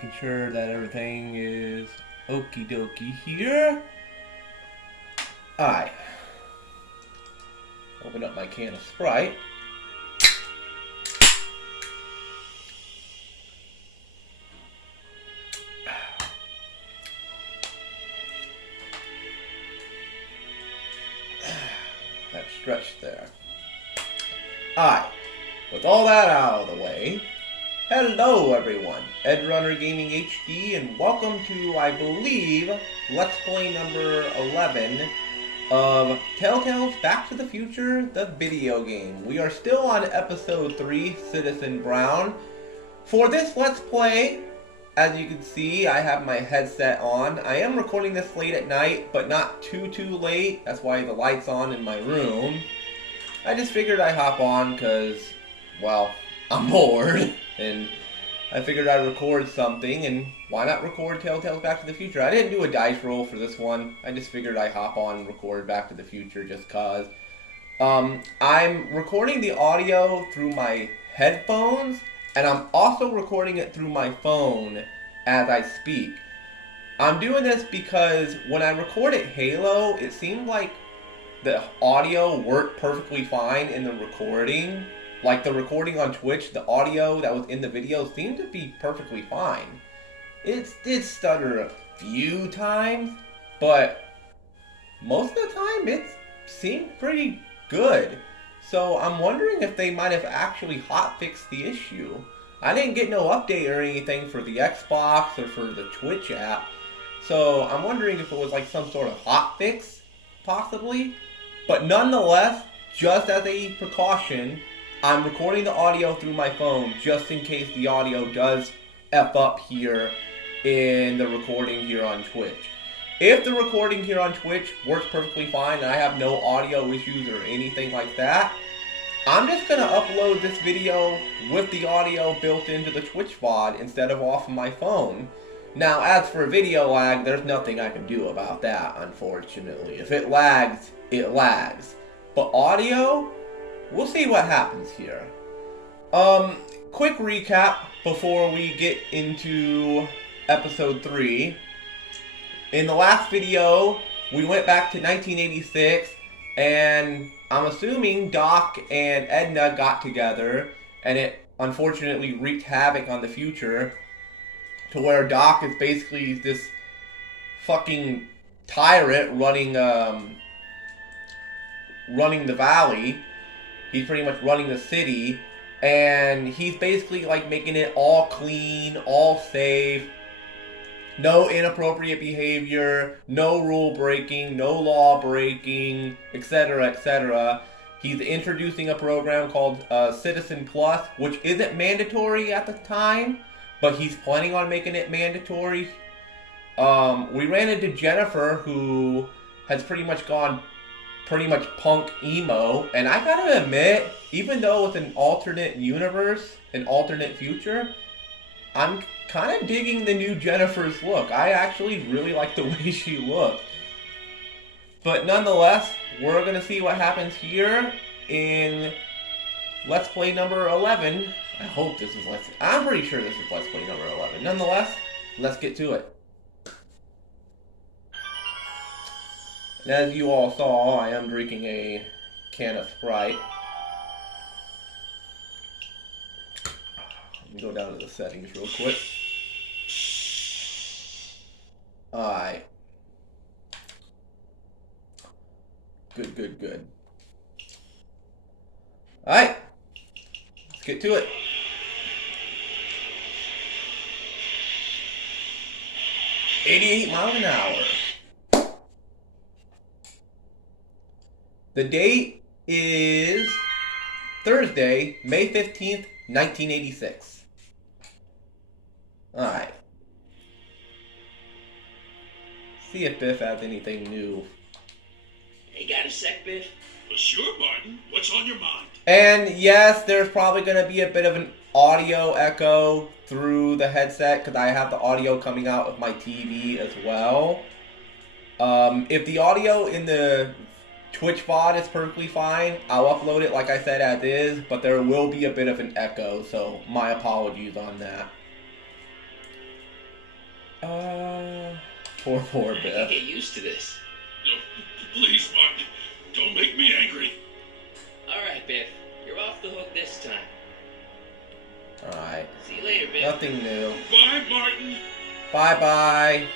making sure that everything is okie dokie here. Alright. Open up my can of Sprite. That stretch there. Alright. With all that out of the way, hello everyone, Edrunner Gaming HD, and welcome to, I believe, Let's Play number 11 of Telltale's Back to the Future, the video game. We are still on episode 3, Citizen Brown. For this Let's Play, as you can see, I have my headset on. I am recording this late at night, but not too late. That's why the light's on in my room. I just figured I'd hop on because, well, I'm bored, and I figured I'd record something, and why not record Telltale's Back to the Future? I didn't do a dice roll for this one. I just figured I'd hop on and record Back to the Future just cause. I'm recording the audio through my headphones, and I'm also recording it through my phone as I speak. I'm doing this because when I recorded Halo, it seemed like the audio worked perfectly fine in the recording. Like the recording on Twitch, the audio that was in the video seemed to be perfectly fine. It did stutter a few times, but most of the time it seemed pretty good. So I'm wondering if they might have actually hotfixed the issue. I didn't get no update or anything for the Xbox or for the Twitch app. So I'm wondering if it was like some sort of hotfix, possibly. But nonetheless, just as a precaution, I'm recording the audio through my phone just in case the audio does F up here in the recording here on Twitch. If the recording here on Twitch works perfectly fine and I have no audio issues or anything like that, I'm just going to upload this video with the audio built into the Twitch VOD instead of off of my phone. Now, as for video lag, there's nothing I can do about that, unfortunately. If it lags, it lags. But audio, we'll see what happens here. Quick recap before we get into episode 3. In the last video, we went back to 1986, and I'm assuming Doc and Edna got together, and it unfortunately wreaked havoc on the future, to where Doc is basically this fucking tyrant running the valley. He's pretty much running the city, and he's basically like making it all clean, all safe, no inappropriate behavior, no rule breaking, no law breaking, etc., etc. He's introducing a program called Citizen Plus, which isn't mandatory at the time, but he's planning on making it mandatory. We ran into Jennifer, who has pretty much gone punk emo, and I gotta admit, even though it's an alternate universe, an alternate future, I'm kind of digging the new Jennifer's look. I actually really like the way she looks. But nonetheless, we're gonna see what happens here in Let's Play number 11. I hope this is I'm pretty sure this is Let's Play number 11. Nonetheless, let's get to it. And as you all saw, I am drinking a can of Sprite. Let me go down to the settings real quick. Alright. Good. Alright. Let's get to it. $88 miles an hour. The date is Thursday, May 15th, 1986. Alright. See if Biff has anything new. Hey, got a sec, Biff? Well, sure, Martin. What's on your mind? And yes, there's probably going to be a bit of an audio echo through the headset because I have the audio coming out of my TV as well. If the audio in the Twitch VOD is perfectly fine, I'll upload it like I said as is, but there will be a bit of an echo, so my apologies on that. Poor I can Biff. get used to this. No, please, Martin. Don't make me angry. Alright, Biff. You're off the hook this time. Alright. See you later, Biff. Nothing new. Bye, Martin. Bye-bye.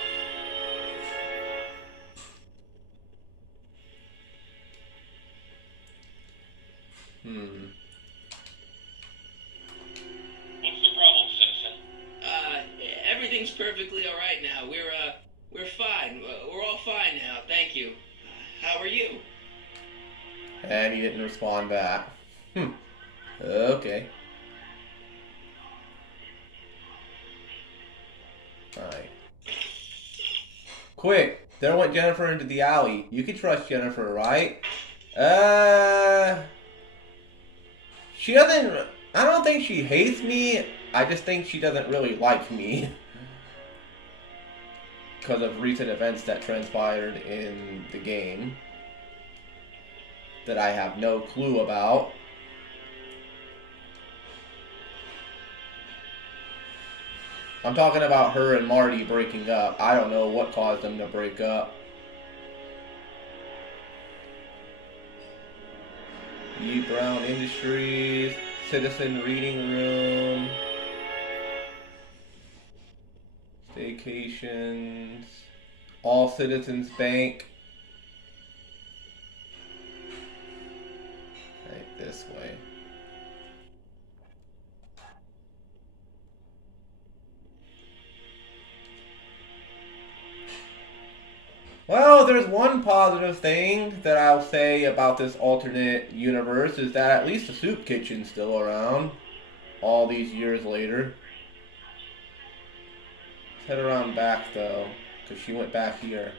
What's the problem, citizen? Everything's perfectly alright now. We're fine. We're all fine now, thank you. How are you? And he didn't respond back. Okay. Alright. Quick! There went Jennifer into the alley. You can trust Jennifer, right? She doesn't... I don't think she hates me. I just think she doesn't really like me. Because of recent events that transpired in the game. That I have no clue about. I'm talking about her and Marty breaking up. I don't know what caused them to break up. E. Brown Industries, Citizen Reading Room, Staycations, All Citizens Bank. Right this way. Well, there's one positive thing that I'll say about this alternate universe is that at least the soup kitchen's still around all these years later. Let's head around back though, because she went back here.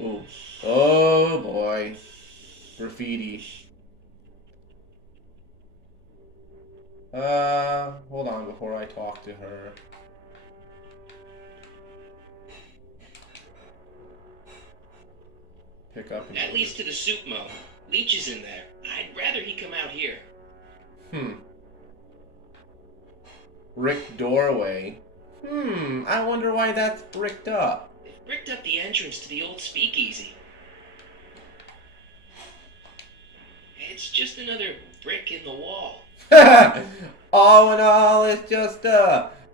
Ooh. Oh boy. Graffiti. Hold on before I talk to her. Pick up and That leads to the soup mo. Leech is in there. I'd rather he come out here. Brick doorway. I wonder why that's bricked up. They've bricked up the entrance to the old speakeasy. It's just another brick in the wall. All in all, it's just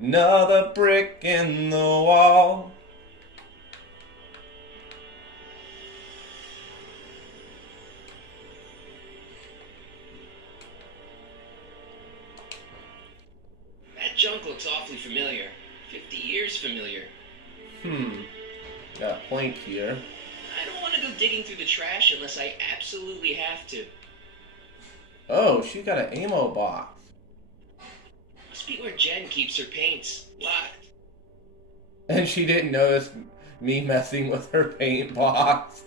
another brick in the wall. That junk looks awfully familiar. 50 years familiar. Got a plank here. I don't want to go digging through the trash unless I absolutely have to. Oh, she got an ammo box. Must be where Jen keeps her paints. Locked. And she didn't notice me messing with her paint box.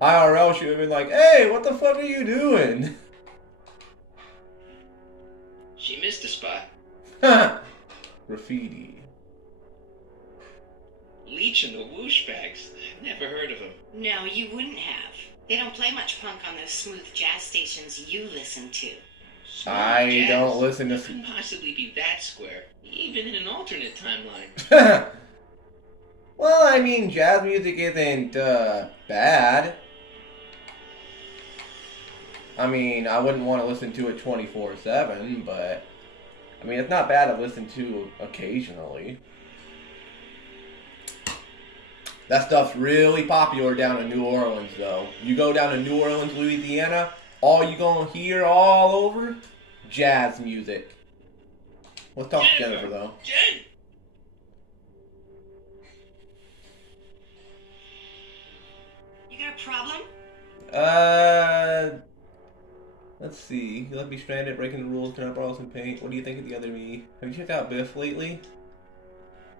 IRL, she would have been like, hey, what the fuck are you doing? She missed a spot. Graffiti. Leech and the whoosh bags. I've never heard of them. No, you wouldn't have. They don't play much punk on those smooth jazz stations you listen to. Smooth I jazz. don't listen to... It couldn't possibly be that square, even in an alternate timeline. Well, I mean, jazz music isn't bad. I mean, I wouldn't want to listen to it 24/7, but I mean, it's not bad to listen to occasionally. That stuff's really popular down in New Orleans, though. You go down to New Orleans, Louisiana, all you gonna hear all over? Jazz music. Let's talk to Jennifer, though. Jen! You got a problem? Let's see. You left me stranded, breaking the rules. Can I borrow some paint? What do you think of the other me? Have you checked out Biff lately?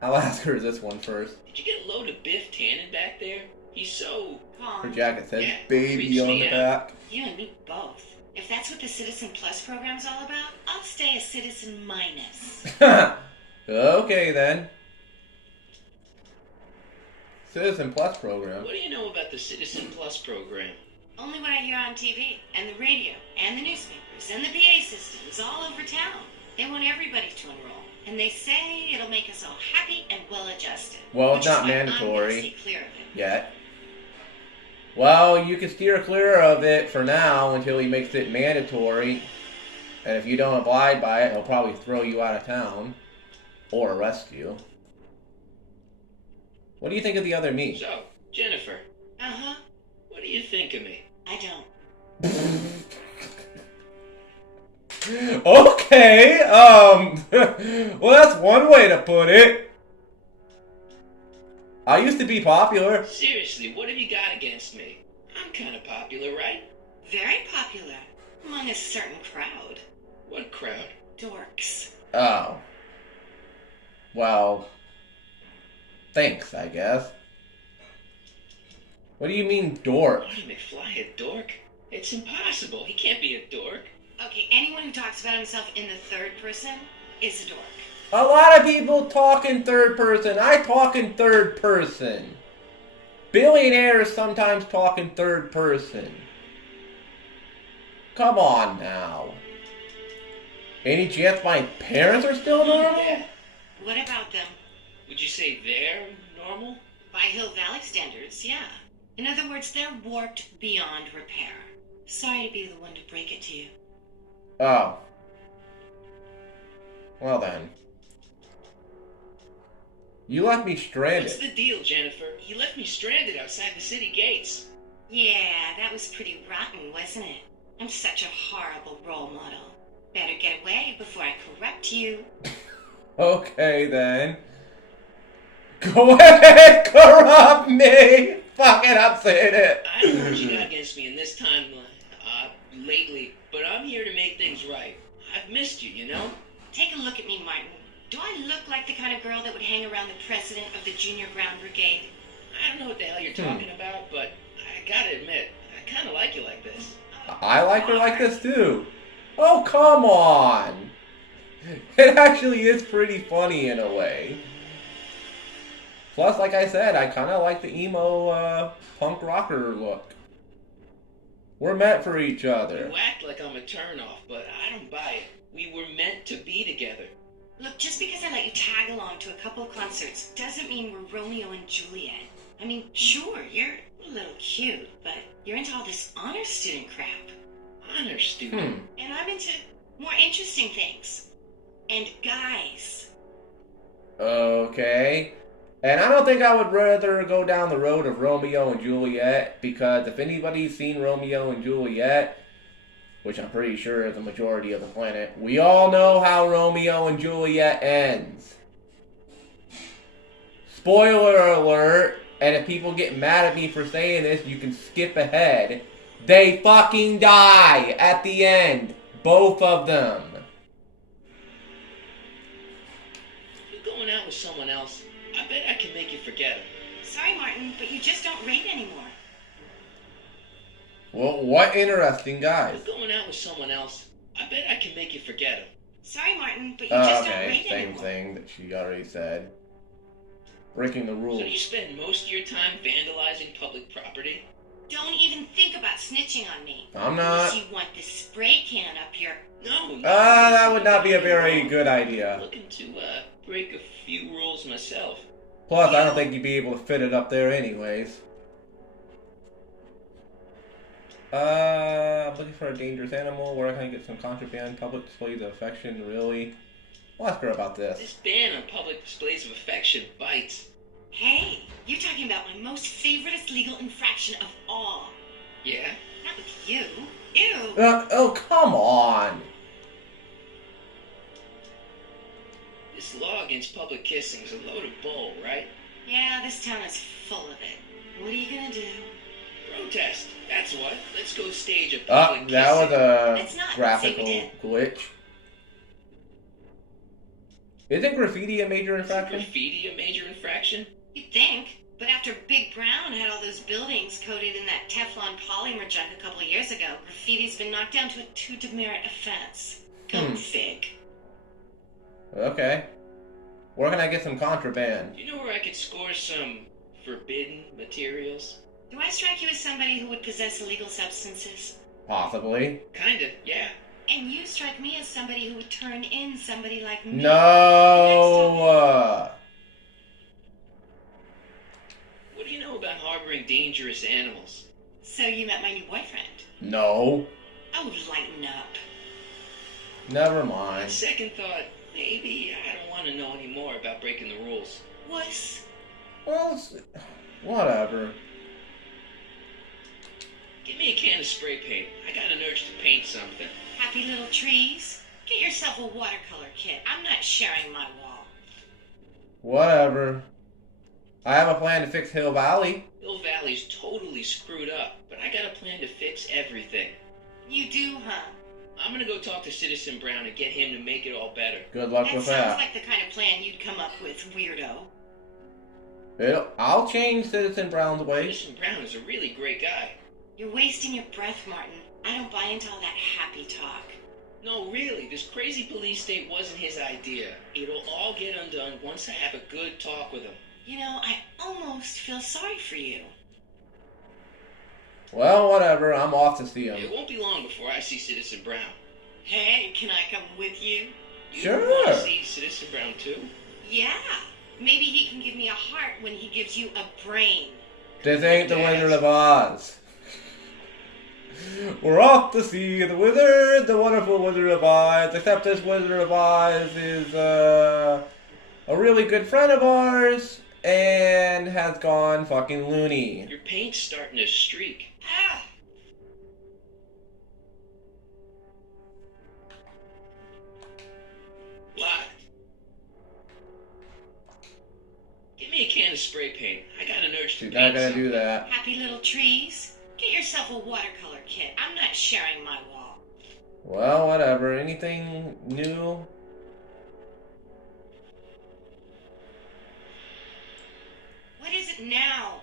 I'll ask her this one first. Did you get a load of Biff Tannen back there? He's so... Her jacket says Yeah, baby creeps on me the out. back. You and me both. If that's what the Citizen Plus program's all about, I'll stay a Citizen Minus. Okay, then. Citizen Plus program. What do you know about the Citizen Plus program? Only what I hear on TV, and the radio, and the newspapers, and the PA systems all over town. They want everybody to enroll. And they say it'll make us all happy and well-adjusted. Well, it's which is not why I'm mandatory. gonna stay clear of it. Yet. Well, you can steer clear of it for now until he makes it mandatory. And if you don't abide by it, he'll probably throw you out of town. Or arrest you. What do you think of the other me? So, Jennifer, Uh-huh. what do you think of me? I don't. Okay, well, that's one way to put it. I used to be popular. Seriously, what have you got against me? I'm kind of popular, right? Very popular. Among a certain crowd. What crowd? Dorks. Oh. Well, thanks, I guess. What do you mean, dork? Marty McFly a dork? It's impossible. He can't be a dork. Okay, anyone who talks about himself in the third person is a dork. A lot of people talk in third person. I talk in third person. Billionaires sometimes talk in third person. Come on now. Any chance my parents are still normal? Yeah. What about them? Would you say they're normal? By Hill Valley standards, yeah. In other words, they're warped beyond repair. Sorry to be the one to break it to you. Oh. Well then. You left me stranded. What's the deal, Jennifer? You left me stranded outside the city gates. Yeah, that was pretty rotten, wasn't it? I'm such a horrible role model. Better get away before I corrupt you. Okay then. Go ahead, corrupt me! Fuck it, I'm saying it. I don't know what you got against me in this time, lately, but I'm here to make things right. I've missed you, you know? Take a look at me, Martin. Do I look like the kind of girl that would hang around the president of the Junior Ground Brigade? I don't know what the hell you're talking about, but I gotta admit, I kinda like you like this. I like her like this too. Oh, come on. It actually is pretty funny in a way. Plus, like I said, I kind of like the emo punk rocker look. We're meant for each other. You act like I'm a turnoff, but I don't buy it. We were meant to be together. Look, just because I let you tag along to a couple of concerts doesn't mean we're Romeo and Juliet. I mean, sure, you're a little cute, but you're into all this honor student crap. Honor student? And I'm into more interesting things. And guys. Okay. And I don't think I would rather go down the road of Romeo and Juliet, because if anybody's seen Romeo and Juliet, which I'm pretty sure is the majority of the planet, we all know how Romeo and Juliet ends. Spoiler alert, and if people get mad at me for saying this, you can skip ahead. They fucking die at the end. Both of them. You're going out with someone else. I bet I can make you forget him. Sorry, Martin, but you just don't rate anymore. Well, what interesting guys. You're going out with someone else. I bet I can make you forget him. Sorry, Martin, but you just don't Okay, rate same anymore. thing that she already said. Breaking the rules. So you spend most of your time vandalizing public property? Don't even think about snitching on me. I'm Unless not. you want this spray can up your... No. That would not be a very good idea. I'm looking to, break a few rules myself. Plus, I don't think you'd be able to fit it up there anyways. I'm looking for a dangerous animal. Where can I get some contraband? Public displays of affection, really? I'll ask her about this. This ban on public displays of affection bites. Hey, you're talking about my most favoriteest legal infraction of all. Yeah? Not with you. Ew. Oh, come on. This law against public kissing is a load of bull, right? Yeah, this town is full of it. What are you gonna do? Protest. That's what. Let's go stage a public That was kissing. It's not graphical safe glitch. Isn't graffiti a major Is infraction? graffiti a major infraction? You'd think. But after Big Brown had all those buildings coated in that Teflon polymer junk a couple of years ago, graffiti's been knocked down to a 2 demerit offense. Go fig. Okay. Where can I get some contraband? Do you know where I could score some forbidden materials? Do I strike you as somebody who would possess illegal substances? Possibly. Kinda, yeah. And you strike me as somebody who would turn in somebody like me. No. What do you know about harboring dangerous animals? So you met my new boyfriend. No. Oh, lighten up. Never On mind. second thought, maybe I don't want to know any more about breaking the rules. Wuss. Well, whatever. Give me a can of spray paint. I got an urge to paint something. Happy little trees. Get yourself a watercolor kit. I'm not sharing my wall. Whatever. I have a plan to fix Hill Valley. Hill Valley's totally screwed up, but I got a plan to fix everything. You do, huh? I'm gonna go talk to Citizen Brown and get him to make it all better. Good luck That with sounds that. like the kind of plan you'd come up with, weirdo. I'll change Citizen Brown's ways. Citizen Brown is a really great guy. You're wasting your breath, Martin. I don't buy into all that happy talk. No, really, this crazy police state wasn't his idea. It'll all get undone once I have a good talk with him. You know, I almost feel sorry for you. Well, whatever. I'm off to see him. It won't be long before I see Citizen Brown. Hey, can I come with you? You Sure. want to see Citizen Brown too? Yeah. Maybe he can give me a heart when he gives you a brain. This ain't the Wizard of Oz. We're off to see the wizard, the wonderful Wizard of Oz. Except this Wizard of Oz is a really good friend of ours and has gone fucking loony. Your paint's starting to streak. Ah! What? Give me a can of spray paint. I got an urge to She's paint not gonna something. do that. Happy little trees. Get yourself a watercolor kit. I'm not sharing my wall. Well, whatever. Anything new? What is it now?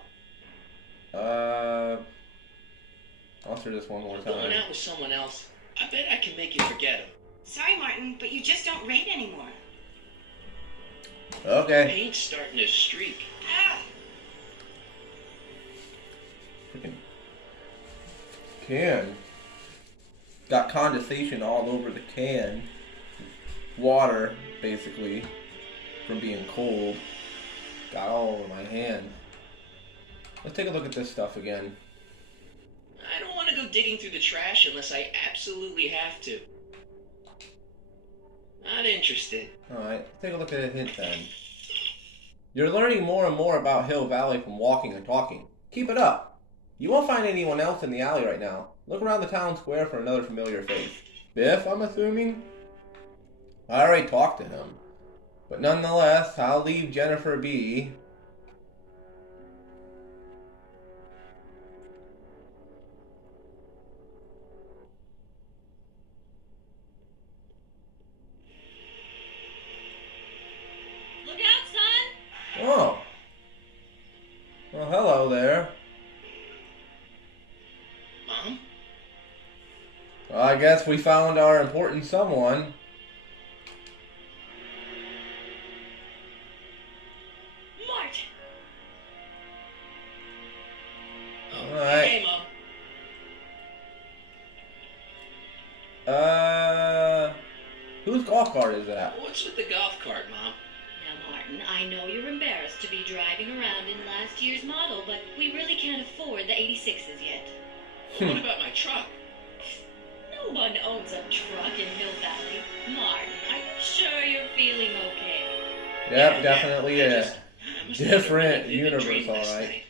Answer this one more I'm going time. out with someone else. I bet I can make you forget him. Sorry, Martin, but you just don't rate anymore. Okay. Paint's starting to streak. Ah! Freaking can. Got condensation all over the can. Water, basically, from being cold. Got all over my hand. Let's take a look at this stuff again. I don't want to go digging through the trash unless I absolutely have to. Not interested. Alright, take a look at a hint then. You're learning more and more about Hill Valley from walking and talking. Keep it up. You won't find anyone else in the alley right now. Look around the town square for another familiar face. Biff, I'm assuming? I already talked to him. But nonetheless, I'll leave Jennifer be. Look out, son! Oh. Well, hello there. Mom? Well, I guess we found our important someone. Martin! Oh, Alright. hey, Mom. Whose golf cart is that? What's with the golf cart, Mom? Now, Martin, I know you're embarrassed to be driving around in last year's model, but we really can't afford the 86s yet. Well, what about my truck? No one owns a truck in Hill Valley. Martin, are you sure you're feeling okay? Yep, definitely I is. just- I must have had a Different really vivid dream universe, last alright. night.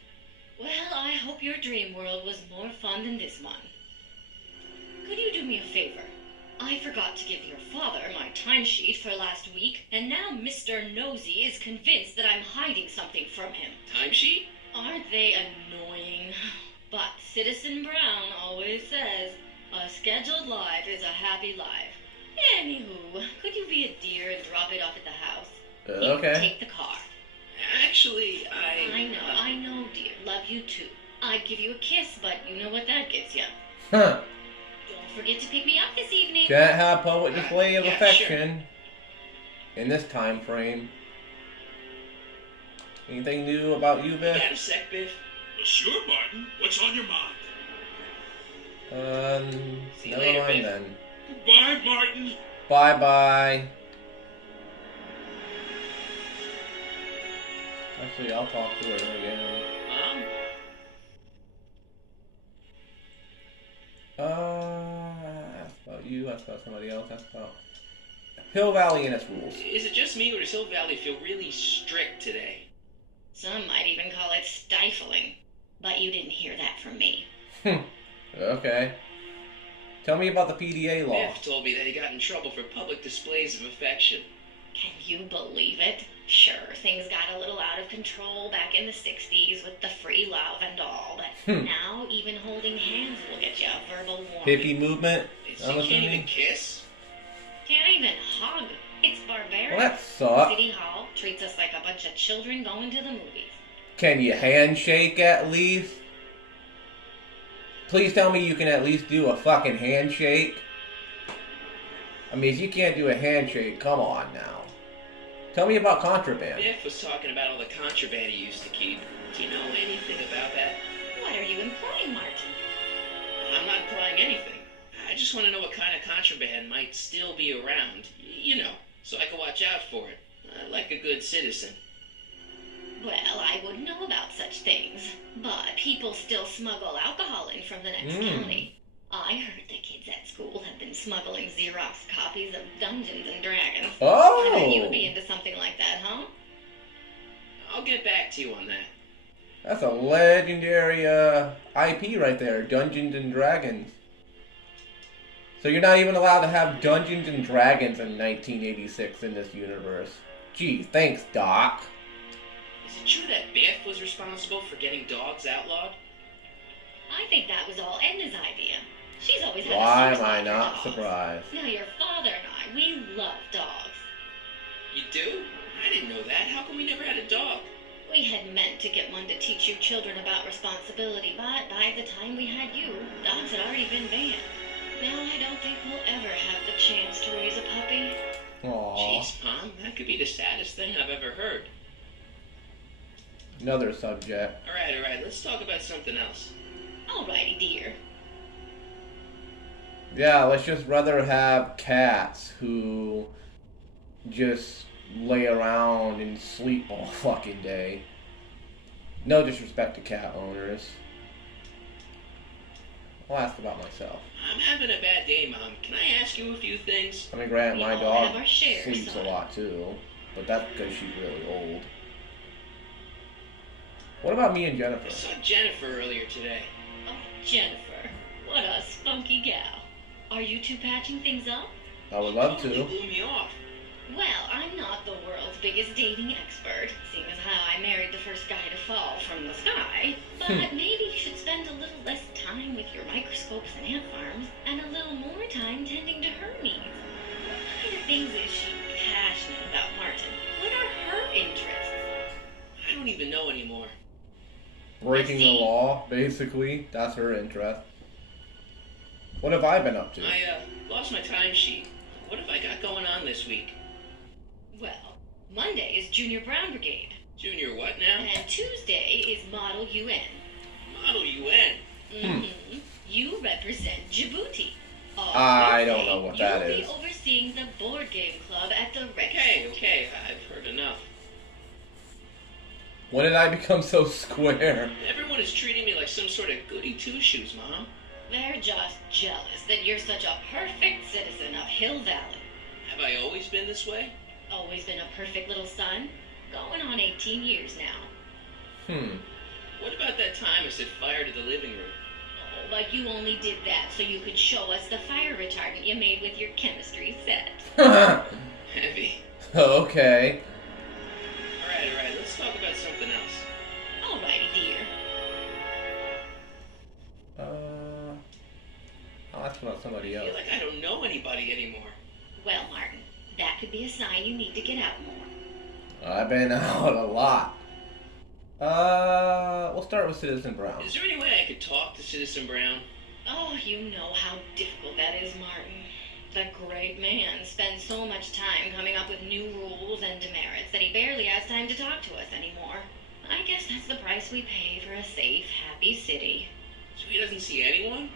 Well, I hope your dream world was more fun than this one. Could you do me a favor? I forgot to give your father my timesheet for last week, and now Mr. Nosy is convinced that I'm hiding something from him. Timesheet? Aren't they annoying? But Citizen Brown always says, a scheduled life is a happy life. Anywho, could you be a dear and drop it off at the house? You Okay. take the car. Actually, I know, dear. Love you too. I'd give you a kiss, but you know what that gets you. Huh. Don't forget to pick me up this evening. Can't have public display of Yeah, affection in this time frame. Anything new about you, You Biff? got a sec, Biff? Well, sure, Martin. What's on your mind? See you Never later, mind Biff. then. Goodbye, Martin. Bye-bye. Actually, I'll talk to her again. Mom? Ask about you, ask about somebody else, ask about Hill Valley and its rules. Is it just me, or does Hill Valley feel really strict today? Some might even call it stifling. But you didn't hear that from me. Okay. Tell me about the PDA law. Biff told me that he got in trouble for public displays of affection. Can you believe it? Sure, things got a little out of control back in the 60s with the free love and all, but now even holding hands will get you a verbal warning. Hippie movement? So you can't even kiss? Can't even hug. It's barbaric. Well, that sucks. City Hall treats us like a bunch of children going to the movies. Can you handshake at least? Please tell me you can at least do a fucking handshake. I mean, if you can't do a handshake, come on now. Tell me about contraband. Biff was talking about all the contraband he used to keep. Do you know anything about that? What are you implying, Martin? I'm not implying anything. I just want to know what kind of contraband might still be around. You know, so I can watch out for it. Like a good citizen. Well, I wouldn't know about such things, but people still smuggle alcohol in from the next county. I heard the kids at school have been smuggling Xerox copies of Dungeons and Dragons. Oh! I bet you would be into something like that, huh? I'll get back to you on that. That's a legendary IP right there, Dungeons and Dragons. So you're not even allowed to have Dungeons and Dragons in 1986 in this universe. Gee, thanks, Doc. Is it true that Biff was responsible for getting dogs outlawed? I think that was all Edna's idea. She's always had Why a am soft I spot for not dogs. surprised? Now your father and I, we love dogs. You do? I didn't know that. How come we never had a dog? We had meant to get one to teach you children about responsibility, but by the time we had you, dogs had already been banned. Now I don't think we'll ever have the chance to raise a puppy. Aww. Jeez, Mom, that could be the saddest thing I've ever heard. Another subject. Alright, let's talk about something else. Alrighty, dear. Yeah, let's just rather have cats who just lay around and sleep all fucking day. No disrespect to cat owners. I'll ask about myself. I'm having a bad day, Mom. Can I ask you a few things? I mean, granted, We my all dog have our share, sleeps son. a lot too, but that's because she's really old. What about me and I Jennifer? saw Jennifer earlier today. Oh, Jennifer, what a spunky gal. Are you two patching things up? I would love Totally to. blew me off. Well, I'm not the world's biggest dating expert, seeing as how I married the first guy to fall from the sky. But maybe you should spend a little less time with your microscopes and ant farms, and a little more time tending to her needs. What kind of things is she passionate about, Martin? What are her interests? I don't even know anymore. Breaking the law, basically. That's her interest. What have I been up to? I lost my timesheet. What have I got going on this week? Well, Monday is Junior Brown Brigade, Junior what now? and Tuesday is Model UN. Model UN. Mm-hmm. You represent Djibouti. On I don't Wednesday, know what that you'll is. be overseeing the board game club at the rec. Okay, I've heard enough. When did I become so square? Everyone is treating me like some sort of goody two-shoes, Mom. They're just jealous that you're such a perfect citizen of Hill Valley. Have I always been this way? Always been a perfect little son. Going on 18 years now. What about that time I set fire to the living room? Oh, but you only did that so you could show us the fire retardant you made with your chemistry set. Heavy. Okay. Alright, let's talk about something else. Alrighty, dear. I'll ask about somebody I else. feel like I don't know anybody anymore. Well, Martin, that could be a sign you need to get out more. I've been out a lot. We'll start with Citizen Brown. Is there any way I could talk to Citizen Brown? Oh, you know how difficult that is, Martin. The great man spends so much time coming up with new rules and demerits that he barely has time to talk to us anymore. I guess that's the price we pay for a safe, happy city. So he doesn't see anyone?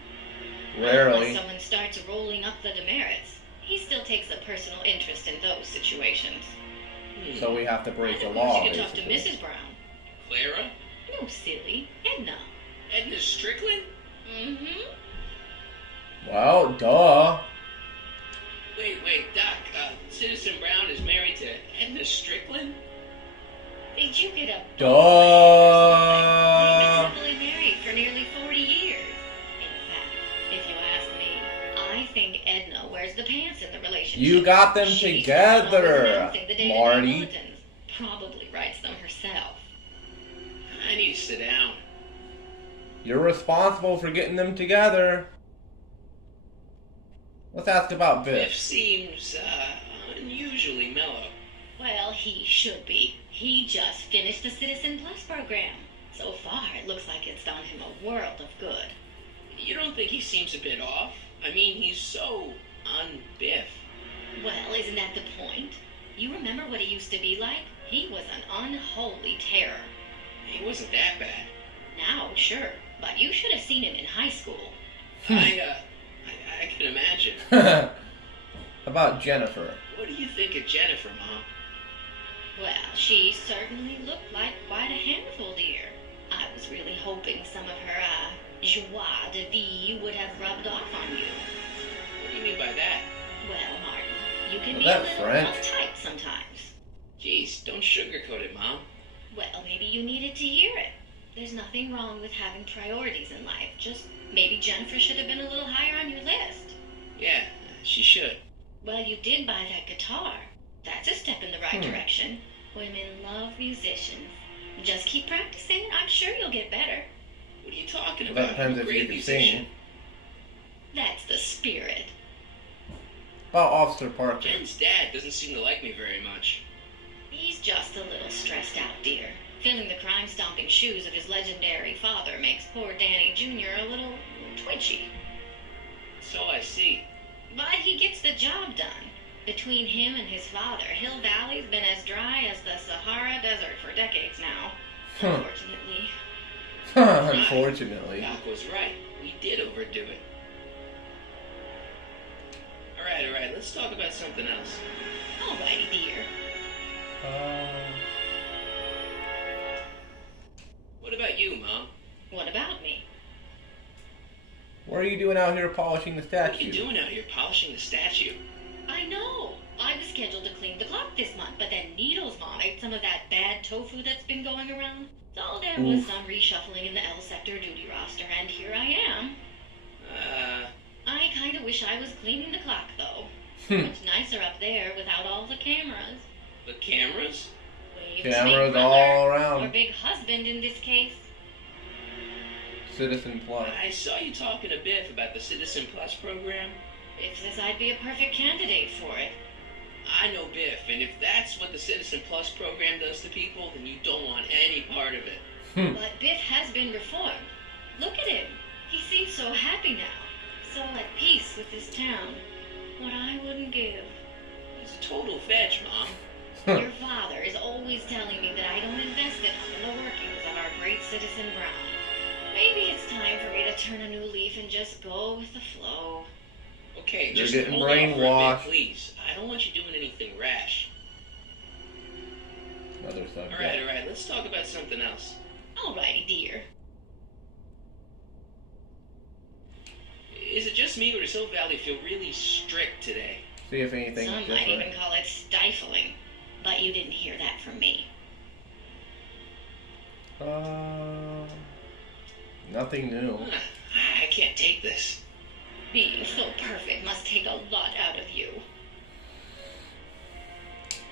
Unless Rarely. someone starts rolling up the demerits, he still takes a personal interest in those situations. So we have to break the And of law, course you could talk to basically. Mrs. Brown. Clara? No, silly. Edna. Edna Strickland? Mm-hmm. Well, duh. Wait, Doc, Citizen Brown is married to Edna Strickland? Did you get a Duh. They've been happily married for nearly 40 years. In fact, if you ask me, I think Edna wears the pants in the relationship. You got them She's together, announcing the day-to-day Marty. bulletins. Probably writes them herself. I need to sit down. You're responsible for getting them together. Let's ask about Biff Biff. seems, unusually mellow. Well, he should be. He just finished the Citizen Plus program. So far, it looks like it's done him a world of good. You don't think he seems a bit off? I mean, he's so un-Biff. Well, isn't that the point? You remember what he used to be like? He was an unholy terror. He wasn't that bad. Now, sure, but you should have seen him in high school. I can imagine. How about Jennifer? What do you think of Jennifer, Mom? Well, she certainly looked like quite a handful, dear. I was really hoping some of her, joie de vivre would have rubbed off on you. What do you mean by that? Well, Martin, you can Was be a that little French? uptight sometimes. Jeez, don't sugarcoat it, Mom. Well, maybe you needed to hear it. There's nothing wrong with having priorities in life. Just maybe Jennifer should have been a little higher on your list. Yeah, she should. Well, you did buy that guitar. That's a step in the right direction. Women love musicians. Just keep practicing. I'm sure you'll get better. What are you talking That about? depends I'm a if you great can musician. sing. That's the spirit. About Officer Parker. Jen's dad doesn't seem to like me very much. He's just a little stressed out, dear. Filling the crime-stomping shoes of his legendary father makes poor Danny Jr. a little twitchy. So I see. But he gets the job done. Between him and his father, Hill Valley's been as dry as the Sahara Desert for decades now. Unfortunately. Unfortunately. Doc was right. We did overdo it. Alright, let's talk about something else. Alrighty, dear. What about you, Mom? What about me? What are you doing out here polishing the What are statue? you doing out here polishing the statue? I know. I was scheduled to clean the clock this month, but then Needles Mom ate some of that bad tofu that's been going around. So there was Oof. some reshuffling in the L sector duty roster, and here I am. I kind of wish I was cleaning the clock, though. Much nicer up there without all the cameras. The cameras? Wave to Cameras Big Brother, all or around. Big Husband in this case. Citizen Plus. I saw you talking to Biff about the Citizen Plus program. Biff says I'd be a perfect candidate for it. I know Biff, and if that's what the Citizen Plus program does to people, then you don't want any part of it. But Biff has been reformed. Look at him. He seems so happy now. So at peace with his town. What I wouldn't give. He's a total veg, Mom. Your father is always telling me that I don't invest enough in the workings of our great Citizen Brown. Maybe it's time for me to turn a new leaf and just go with the flow. Okay, You're just getting hold on for a brainwashed. bit, please. I don't want you doing anything rash. Another subject. Alright, let's talk about something else. Alrighty, dear. Is it just me, or does Hill Valley feel really strict today? See if anything's Some might different. even call it stifling. But you didn't hear that from me. Nothing new. I can't take this. Being so perfect must take a lot out of you.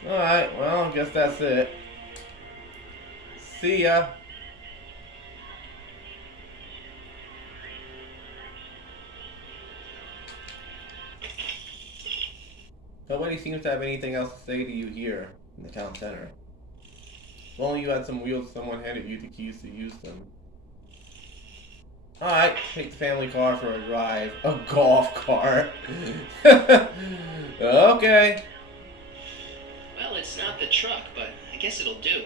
Alright, well, I guess that's it. See ya. Nobody seems to have anything else to say to you here in the town center. If only you had some wheels, someone handed you the keys to use them. Alright, take the family car for a drive. A golf cart. Okay. Well, it's not the truck, but I guess it'll do.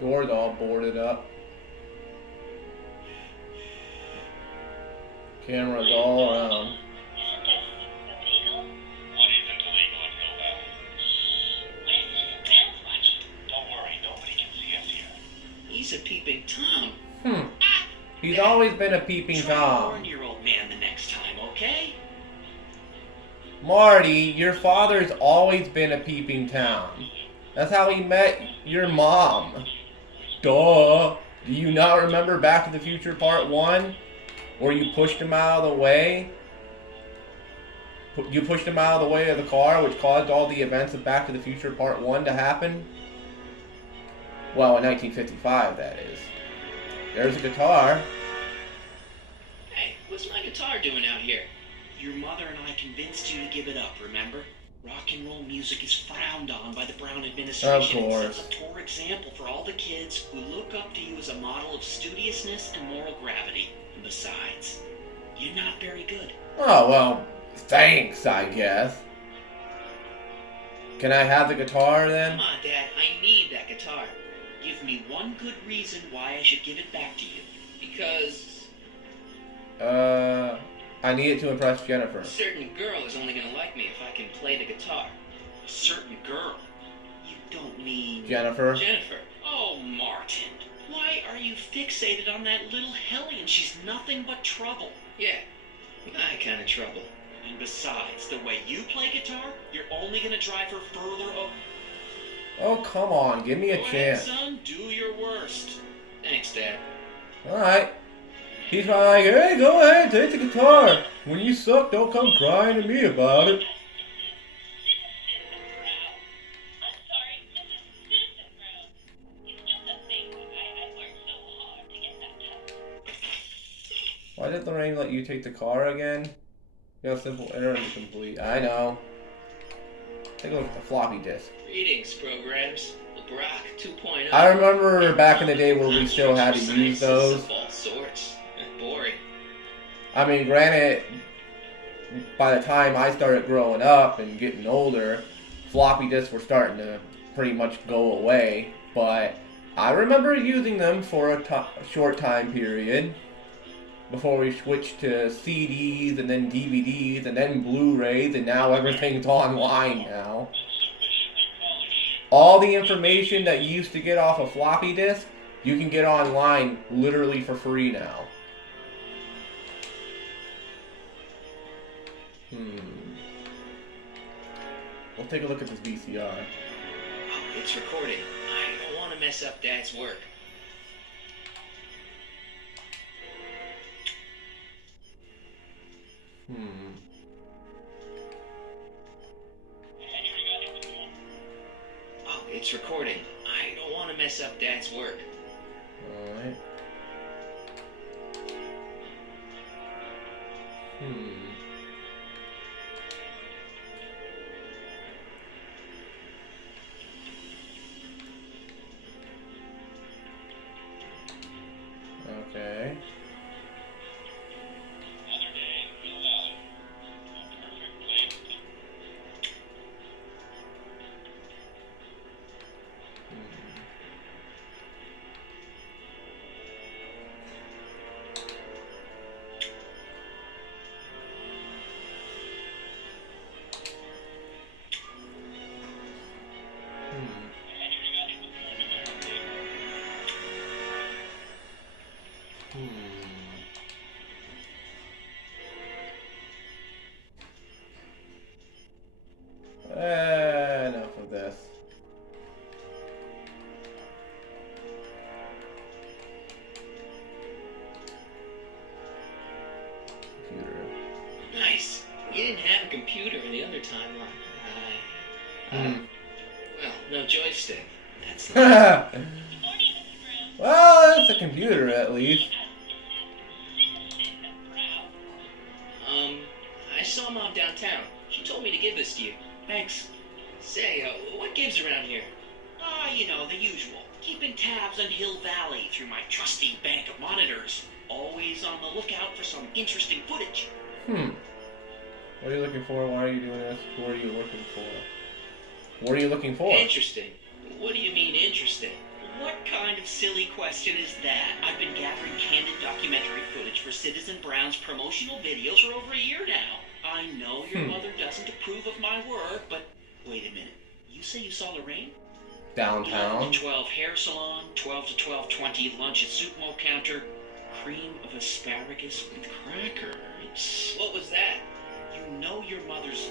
Door's all boarded up. Cameras all around. Isn't this illegal? What isn't illegal in Hill Valley? What is this Dad's watching? Don't worry, nobody can see us here. He's a peeping Tom. He's always been a peeping Try to Tom. warn your old man the next time, okay? Marty, your father's always been a peeping Tom. That's how he met your mom. Duh. Do you not remember Back to the Future Part 1? Where you pushed him out of the way? You pushed him out of the way of the car, which caused all the events of Back to the Future Part 1 to happen? Well, in 1955, that is. There's a guitar. Hey, what's my guitar doing out here? Your mother and I convinced you to give it up, remember? Rock and roll music is frowned on by the Brown administration. Of course. It sets a poor example for all the kids who look up to you as a model of studiousness and moral gravity. And besides, you're not very good. Oh, well, thanks, I guess. Can I have the guitar then? Come on, Dad, I need that guitar. Give me one good reason why I should give it back to you. Because I need it to impress Jennifer. a certain girl is only gonna like me if I can play the guitar. A certain girl? You don't mean... Jennifer? Jennifer. Oh, Martin. Why are you fixated on that little hellion? She's nothing but trouble. Yeah, my kind of trouble. And besides, the way you play guitar, you're only gonna drive her further up. Oh, come on, give me a Go ahead, chance. son, do your worst. Thanks, Dad. Alright. He's like, hey, go ahead, take the guitar. When you suck, don't come crying to me about it. I'm sorry, this is Citizen Brown. It's just a thing. I worked so hard to get that title. Why did Lorraine let you take the car again? You got a simple error to complete. I know. Take a look at the floppy disk. Greetings, programs. Brock 2.0. I remember back in the day where we still had to use those. Of all sorts. Boring. I mean, granted, by the time I started growing up and getting older, floppy disks were starting to pretty much go away. But I remember using them for a short time period before we switched to CDs and then DVDs and then Blu-rays, and now everything's online now. All the information that you used to get off a floppy disk, you can get online literally for free now. We'll take a look at this VCR. Oh, it's recording. I don't want to mess up Dad's work. Oh, it's recording. I don't want to mess up Dad's work. Alright. Okay. Another day in Hill Valley. A perfect place to... Enough of this. Computer. Nice. You didn't have a computer in the other timeline. Well, no joystick. That's nice. Well, it's a computer at least. I saw Mom downtown. She told me to give this to you. Thanks. Say, what gives around here? You know, the usual. Keeping tabs on Hill Valley through my trusty bank of monitors. Always on the lookout for some interesting footage. What are you looking for? Why are you doing this? What are you looking for? What are you looking for? Interesting? What do you mean interesting? What kind of silly question is that? I've been gathering candid documentary footage for Citizen Brown's promotional videos for over a year now. I know your mother doesn't approve of my work, but wait a minute. You say you saw Lorraine? Downtown. 11 to 12 hair salon, 12 to 12:20 lunch at soup mo counter, cream of asparagus with crackers. What was that? You know your mother's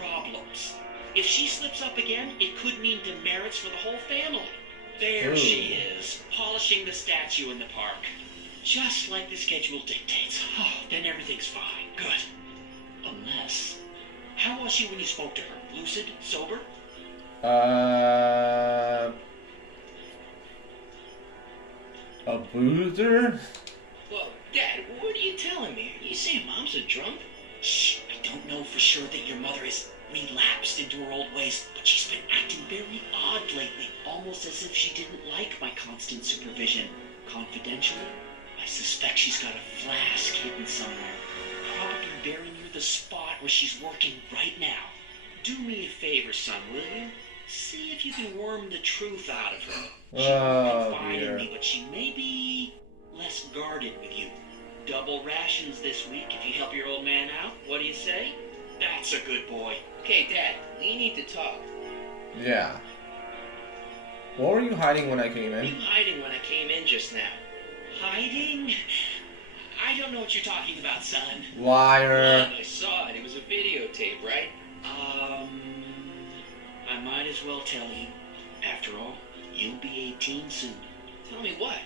problems. If she slips up again, it could mean demerits for the whole family. There she is, polishing the statue in the park. Just like the schedule dictates. Oh, then everything's fine. Good. Unless... How was she when you spoke to her? Lucid? Sober? A boozer? Well, Dad, what are you telling me? You saying Mom's a drunk? Shh, I don't know for sure that your mother is relapsed into her old ways, but she's been acting very odd lately, almost as if she didn't like my constant supervision. Confidentially, I suspect she's got a flask hidden somewhere, probably very near the spot where she's working right now. Do me a favor, son, will you? See if you can worm the truth out of her. She won't confide in me, but she may be less guarded with you. Double rations this week if you help your old man out. What do you say? That's a good boy. Okay, Dad, we need to talk. Yeah. What were you hiding when I came What were in? you hiding when I came in just now? Hiding? I don't know what you're talking about, son. Liar. I saw it. It was a videotape, right? I might as well tell you. After all, you'll be 18 soon. Tell me what?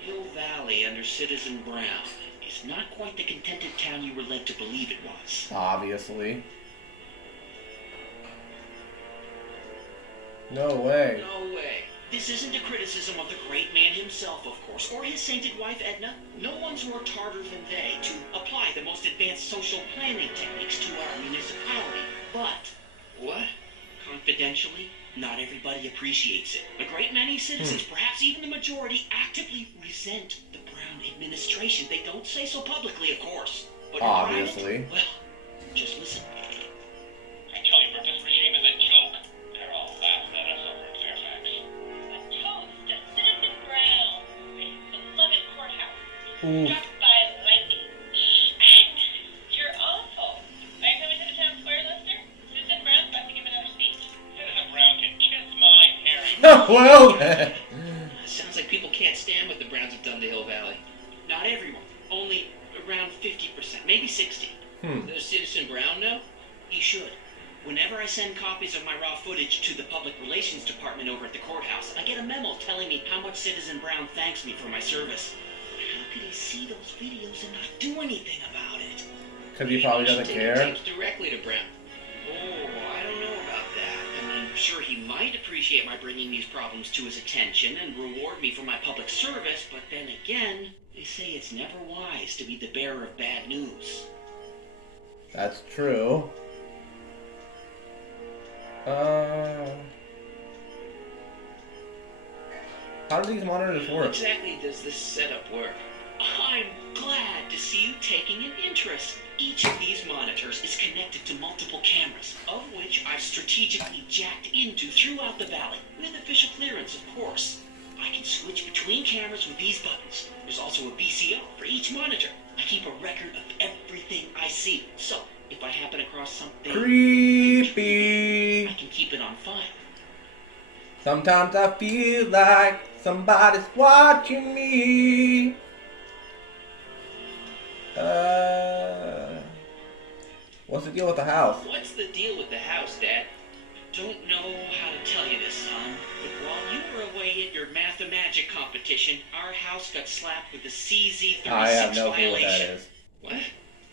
Hill Valley under Citizen Brown is not quite the contented town you were led to believe it was. Obviously. No way. No way. This isn't a criticism of the great man himself, of course, or his sainted wife, Edna. No one's worked harder than they to apply the most advanced social planning techniques to our municipality. But, what? Confidentially, not everybody appreciates it. A great many citizens, perhaps even the majority, actively resent the Brown administration. They don't say so publicly, of course. But in Obviously. private, well, just listen. I tell you, Bert, this regime is a joke. They're all laughing at us over in Fairfax. A toast to Citizen Brown, the beloved courthouse. Ooh. Struck by lightning. And you're awful. Are you coming to the town square, Lester? Citizen Brown's about to give another speech. Citizen Brown can kiss my hairy. Well, Sounds like people can't stand what the Browns have done to Hill Valley. Not everyone. Only around 50%, maybe 60. Does Citizen Brown know? He should. Whenever I send copies of my raw footage to the Public Relations Department over at the courthouse, I get a memo telling me how much Citizen Brown thanks me for my service. But how could he see those videos and not do anything about it? because he probably doesn't Taking care. tapes directly to Brown. Oh, I don't know about that. I mean, sure, he might appreciate my bringing these problems to his attention and reward me for my public service, but then again, they say it's never wise to be the bearer of bad news. That's true. How do these monitors How work? exactly does this setup work? I'm glad to see you taking an interest. Each of these monitors is connected to multiple cameras, of which I've strategically jacked into throughout the valley, with official clearance, of course. I can switch between cameras with these buttons. There's also a VCR for each monitor. I keep a record of everything I see, so if I happen across something Creepy. I can keep it on file. Sometimes I feel like somebody's watching me. What's the deal with the house? What's the deal with the house, Dad? Don't know how to tell you this, son, but while you were away at your math-o-magic competition, our house got slapped with the CZ36 I have no clue what that violation. is. What?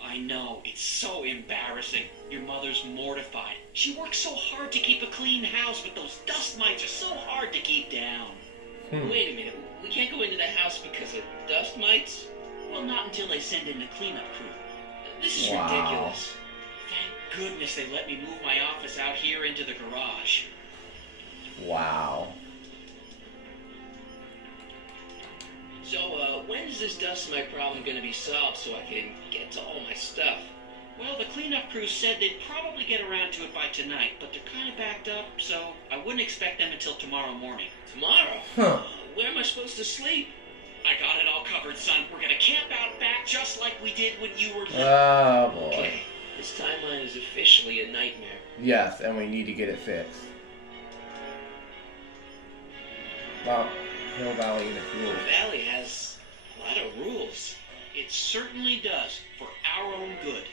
I know, it's so embarrassing. Your mother's mortified. She works so hard to keep a clean house, but those dust mites are so hard to keep down. Wait a minute, we can't go into the house because of dust mites? Well, not until they send in the cleanup crew. This is Wow. ridiculous. Thank goodness they let me move my office out here into the garage. Wow. So, when is this dust mite problem going to be solved so I can get to all my stuff? Well, the cleanup crew said they'd probably get around to it by tonight, but they're kind of backed up, so I wouldn't expect them until tomorrow morning. Tomorrow? Huh. where am I supposed to sleep? I got it all covered, son. We're gonna camp out back just like we did when you were little. Oh boy. Okay, this timeline is officially a nightmare. Yes, and we need to get it fixed. Well, Hill Valley and its Hill rules. Valley has a lot of rules. It certainly does, for our own good.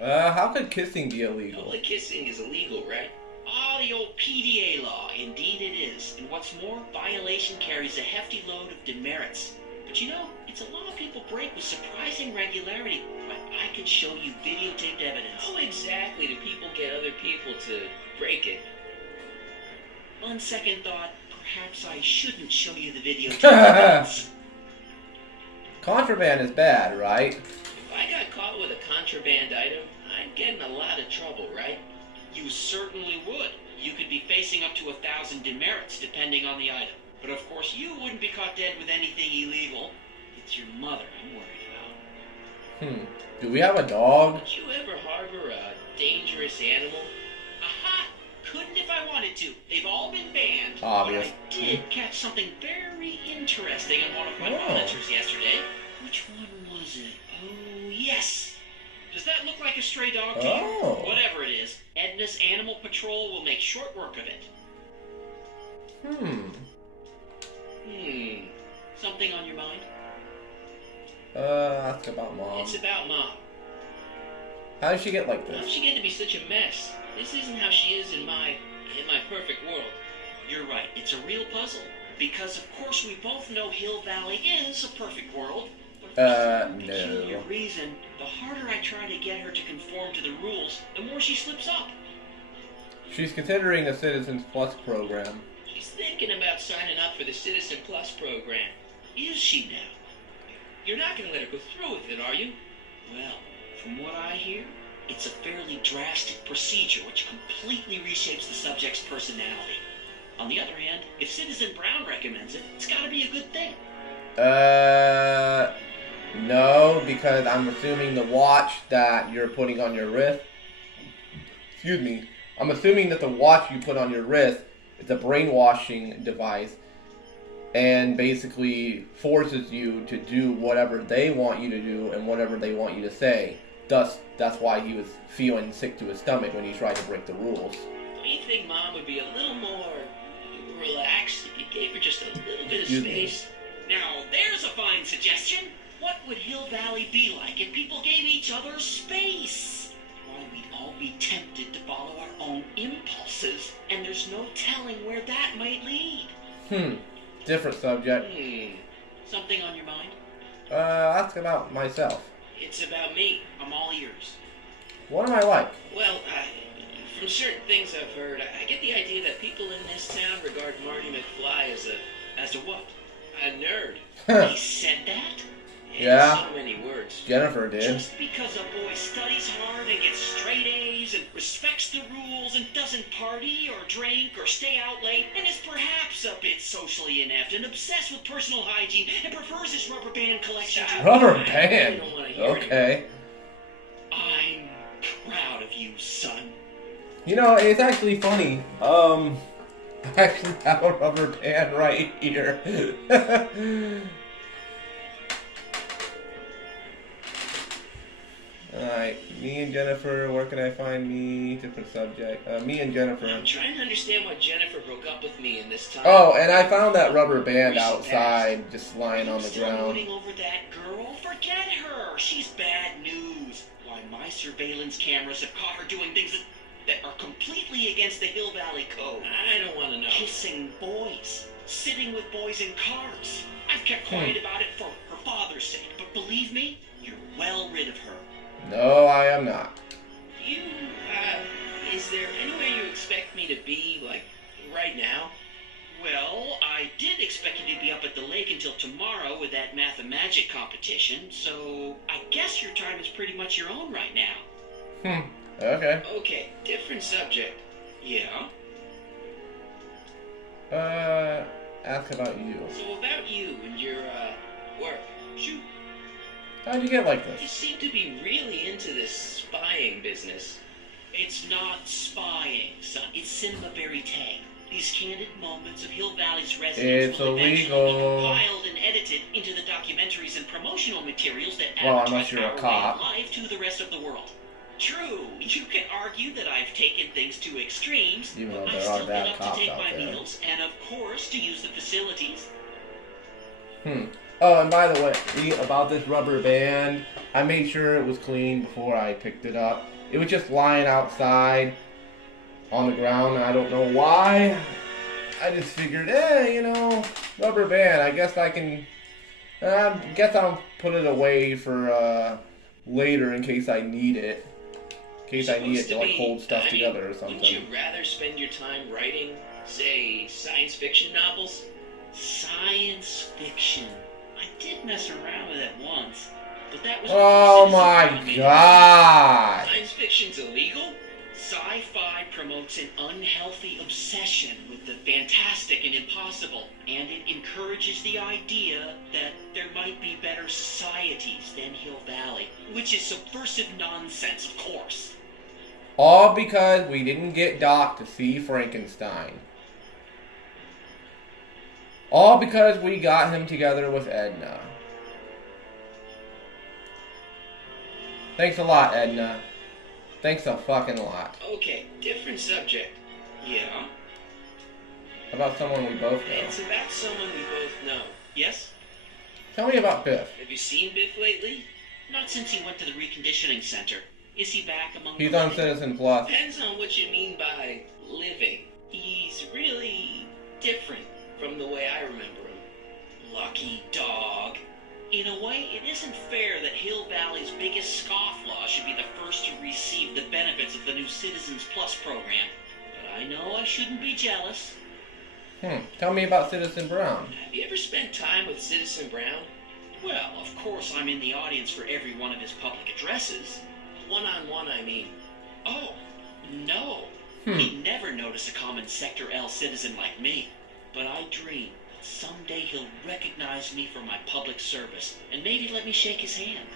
How could kissing be illegal? Public kissing is illegal, right? Ah, the old PDA law. Indeed it is. And what's more, violation carries a hefty load of demerits. But you know, it's a law people break with surprising regularity. But I can show you videotaped evidence. How exactly do people get other people to break it? On second thought, perhaps I shouldn't show you the videotaped evidence. Contraband is bad, right? If I got caught with a contraband item, I'd get in a lot of trouble, right? You certainly would. You could be facing up to 1,000 demerits, depending on the item. But of course, you wouldn't be caught dead with anything illegal. It's your mother I'm worried about. Do we have a dog? Did you ever harbor a dangerous animal? Aha! Couldn't if I wanted to. They've all been banned. Obvious. But I did catch something very interesting on one of my monitors yesterday. Which one was it? Oh, yes! Does that look like a stray dog to you? Oh. Whatever it is, Edna's Animal Patrol will make short work of it. Something on your mind? Ask about Mom. It's about Mom. How did she get like How'd this? she get to be such a mess? This isn't how she is in my perfect world. You're right, it's a real puzzle. Because of course we both know Hill Valley is a perfect world. But for some peculiar reason, the harder I try to get her to conform to the rules, the more she slips up. She's considering the Citizens Plus program. She's thinking about signing up for the Citizen Plus program. Is she now? You're not going to let her go through with it, are you? Well, from what I hear, it's a fairly drastic procedure which completely reshapes the subject's personality. On the other hand, if Citizen Brown recommends it, it's got to be a good thing. No, because I'm assuming the watch that you're putting on your wrist... Excuse me. I'm assuming that the watch you put on your wrist is a brainwashing device and basically forces you to do whatever they want you to do and whatever they want you to say. Thus, that's why he was feeling sick to his stomach when he tried to break the rules. Don't you think Mom would be a little more relaxed if you gave her just a little bit of Excuse me. space? Now, there's a fine suggestion. What would Hill Valley be like if people gave each other space? Why, we'd all be tempted to follow our own impulses, and there's no telling where that might lead. Different subject. Something on your mind? Ask about myself. It's about me. I'm all ears. What am I like? Well, from certain things I've heard, I get the idea that people in this town regard Marty McFly as a what? A nerd. He said that? Yeah. In so many words. Jennifer did. Just because a boy studies hard and gets straight A's and respects the rules and doesn't party or drink or stay out late and is perhaps a bit socially inept and obsessed with personal hygiene and prefers his rubber band collection to... Rubber I band? don't want to hear Okay. it. I'm proud of you, son. You know, it's actually funny. I actually have a rubber band right here. Alright, me and Jennifer, where can I find me? Different subject. Me and Jennifer. I'm trying to understand why Jennifer broke up with me in this time. Oh, and I found that rubber band outside, just lying on the Still ground. rooting over that girl? Forget her. She's bad news. Why, my surveillance cameras have caught her doing things that are completely against the Hill Valley Code. I don't want to know. Kissing boys. Sitting with boys in cars. I've kept quiet about it for her father's sake, but believe me, you're well rid of her. No, I am not. Is there anywhere you expect me to be, like, right now? Well, I did expect you to be up at the lake until tomorrow with that math-and-magic competition, so I guess your time is pretty much your own right now. Okay. Okay, different subject. Yeah? Ask about you. So about you and your, work. Shoot. How'd you get like You this? seem to be really into this spying business. It's not spying, son. It's cinema verite. These candid moments of Hill Valley's residents It's will eventually be illegal. compiled and edited into the documentaries and promotional materials that Well, advertise unless you're a our way cop. of life to the rest of the world. True, you can argue that I've taken things to extremes, Even though but I there are still bad get up to cops take out my there. meals and, of course, to use the facilities. Oh, and by the way, about this rubber band, I made sure it was clean before I picked it up. It was just lying outside on the ground, and I don't know why. I just figured, you know, rubber band. I guess I can. Guess I'll put it away for later in case I need it. In case I need it to like hold stuff together or something. Wouldn't you rather spend your time writing, say, science fiction novels? Science fiction. I did mess around with it once, but that was. Oh my god! Science fiction's illegal? Sci-fi promotes an unhealthy obsession with the fantastic and impossible, and it encourages the idea that there might be better societies than Hill Valley, which is subversive nonsense, of course. All because we didn't get Doc to see Frankenstein. All because we got him together with Edna. Thanks a lot, Edna. Thanks a fucking lot. Okay, different subject. Yeah? How about someone we both know? It's about someone we both know. Yes? Tell me about Biff. Have you seen Biff lately? Not since he went to the reconditioning center. Is he back among He's the on living? Citizen Plus. Depends on what you mean by living. He's really different from the way I remember him. Lucky dog. In a way, it isn't fair that Hill Valley's biggest scofflaw should be the first to receive the benefits of the new Citizens Plus program. But I know I shouldn't be jealous. Tell me about Citizen Brown. Have you ever spent time with Citizen Brown? Well, of course I'm in the audience for every one of his public addresses. One-on-one, I mean. Oh, no. He'd never notice a common Sector L citizen like me. But I dream that someday he'll recognize me for my public service, and maybe let me shake his hand.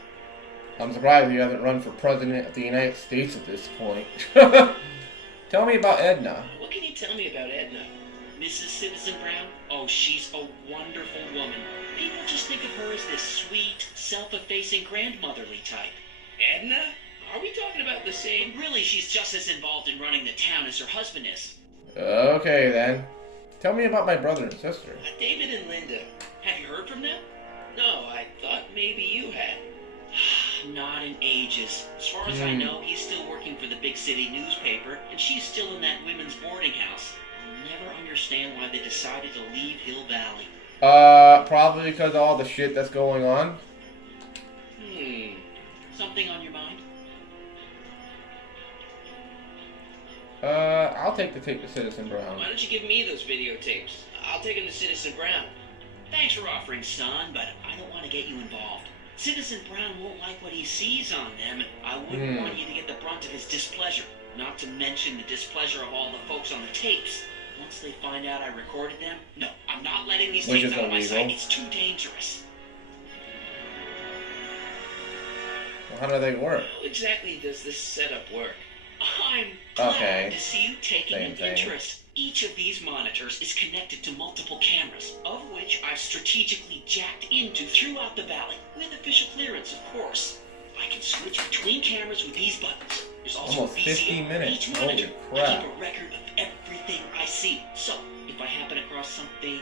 I'm surprised he hasn't run for president of the United States at this point. Tell me about Edna. What can you tell me about Edna? Mrs. Citizen Brown? Oh, she's a wonderful woman. People just think of her as this sweet, self-effacing grandmotherly type. Edna? Are we talking about the same? Really, she's just as involved in running the town as her husband is. Okay, then. Tell me about my brother and sister. David and Linda. Have you heard from them? No, I thought maybe you had. Not in ages. As far as I know, he's still working for the big city newspaper, and she's still in that women's boarding house. I'll never understand why they decided to leave Hill Valley. Probably because of all the shit that's going on. Something on your mind? I'll take the tape to Citizen Brown. Why don't you give me those videotapes? I'll take them to Citizen Brown. Thanks for offering, son, but I don't want to get you involved. Citizen Brown won't like what he sees on them, and I wouldn't want you to get the brunt of his displeasure. Not to mention the displeasure of all the folks on the tapes. Once they find out I recorded them, no, I'm not letting these tapes out of my sight. It's too dangerous. Well, how do they work? How exactly does this setup work? I'm glad to see you taking an interest. Each of these monitors is connected to multiple cameras, of which I've strategically jacked into throughout the valley, with official clearance, of course. I can switch between cameras with these buttons. There's also almost 15 minutes. Each monitor. Holy crap. I keep a record of everything I see. So, if I happen across something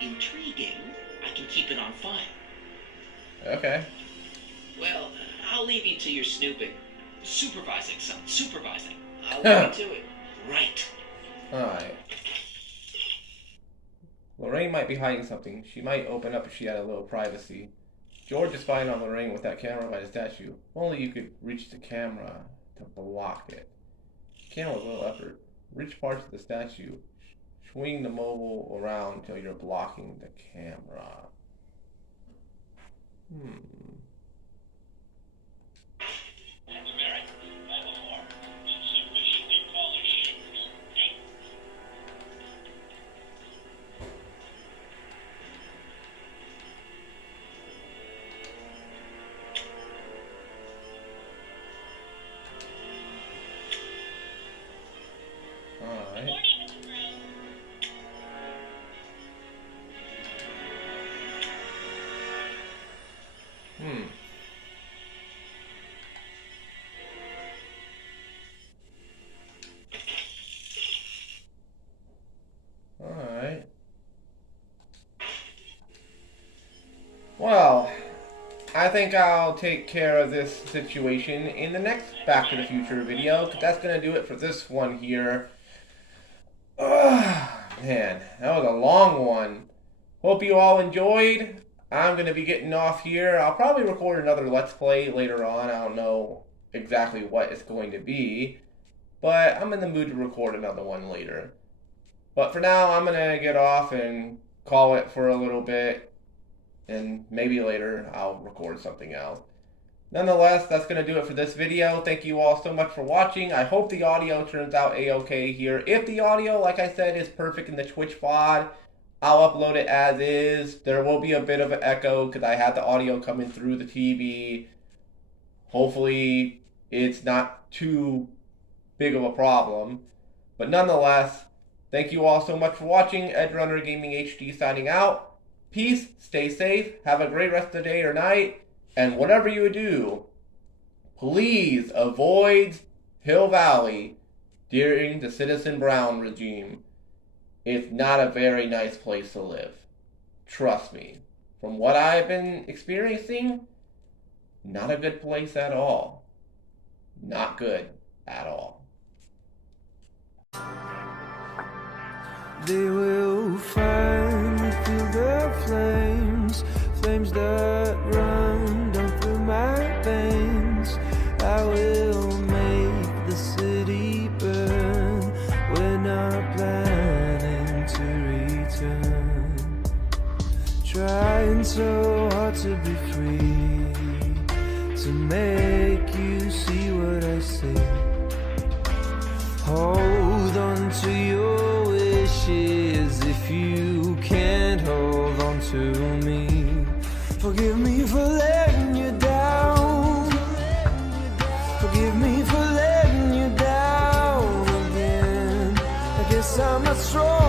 intriguing, I can keep it on file. Okay. Well, I'll leave you to your snooping. Supervising, son. Supervising. I'll leave you to it. Right. Alright. Lorraine might be hiding something. She might open up if she had a little privacy. George is spying on Lorraine with that camera by the statue. If only you could reach the camera to block it. Can with little effort. Reach parts of the statue. Swing the mobile around until you're blocking the camera. Good morning, Mr. Brown. I think I'll take care of this situation in the next Back to the Future video, because that's going to do it for this one here. Man, that was a long one. Hope you all enjoyed. I'm going to be getting off here. I'll probably record another Let's Play later on. I don't know exactly what it's going to be, but I'm in the mood to record another one later. But for now, I'm going to get off and call it for a little bit, and maybe later I'll record something else. Nonetheless, that's going to do it for this video. Thank you all so much for watching. I hope the audio turns out a-okay here. If the audio, like I said, is perfect in the Twitch VOD, I'll upload it as is. There will be a bit of an echo because I had the audio coming through the TV. Hopefully, it's not too big of a problem. But nonetheless, thank you all so much for watching. Edrunner Gaming HD signing out. Peace, stay safe, have a great rest of the day or night, and whatever you do, please avoid Hill Valley during the Citizen Brown regime. It's not a very nice place to live. Trust me. From what I've been experiencing, not a good place at all. Not good at all. They will find me through the flames, flames that run down through my veins. I will make the city burn. We're not planning to return. Trying so hard to be free, to make you see what I see. Hold on to your wishes if you can't hold on to me. Forgive me for letting you down. Forgive me for letting you down again. I guess I'm not strong